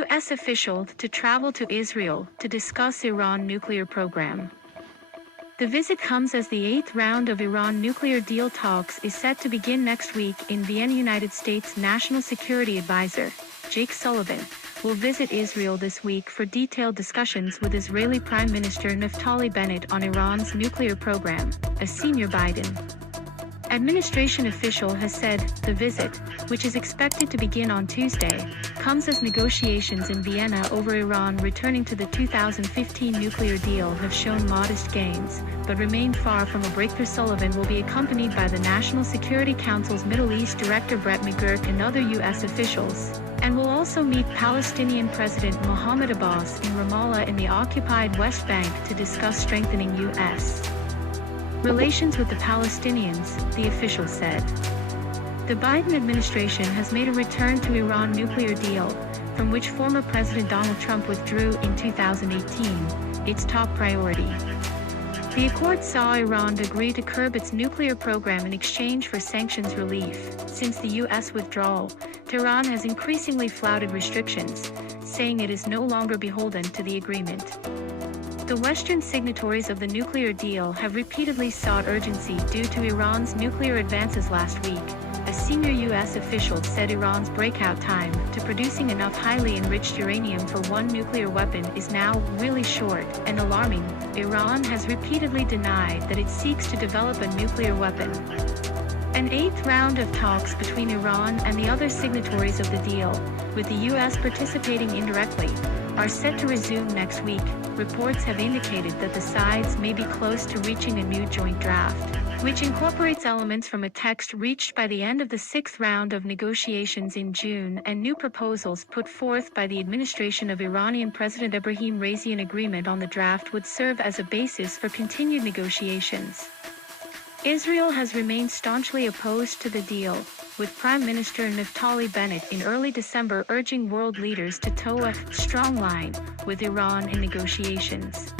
U.S. official to travel to Israel to discuss Iran nuclear program. The visit comes as the 8th round of Iran nuclear deal talks is set to begin next week in Vienna. United States National Security Advisor, Jake Sullivan, will visit Israel this week for detailed discussions with Israeli Prime Minister Naftali Bennett on Iran's nuclear program, a senior Biden administration official has said. The visit, which is expected to begin on Tuesday, comes as negotiations in Vienna over Iran returning to the 2015 nuclear deal have shown modest gains, but remain far from a breakthrough. Sullivan will be accompanied by the National Security Council's Middle East Director Brett McGurk and other U.S. officials, and will also meet Palestinian President Mahmoud Abbas in Ramallah in the occupied West Bank to discuss strengthening U.S. relations with the Palestinians, the official said. The Biden administration has made a return to Iran nuclear deal, from which former President Donald Trump withdrew in 2018, its top priority. The accord saw Iran agree to curb its nuclear program in exchange for sanctions relief. Since the U.S. withdrawal, Tehran has increasingly flouted restrictions, saying it is no longer beholden to the agreement. The Western signatories of the nuclear deal have repeatedly sought urgency due to Iran's nuclear advances. Last week, a senior U.S. official said Iran's breakout time to producing enough highly enriched uranium for one nuclear weapon is now really short and alarming. Iran has repeatedly denied that it seeks to develop a nuclear weapon. An 8th round of talks between Iran and the other signatories of the deal, with the U.S. participating indirectly, are set to resume next week. Reports have indicated that the sides may be close to reaching a new joint draft, which incorporates elements from a text reached by the end of the 6th round of negotiations in June and new proposals put forth by the administration of Iranian President Ebrahim Raisi. An agreement on the draft would serve as a basis for continued negotiations. Israel has remained staunchly opposed to the deal, with Prime Minister Naftali Bennett in early December urging world leaders to toe a strong line with Iran in negotiations.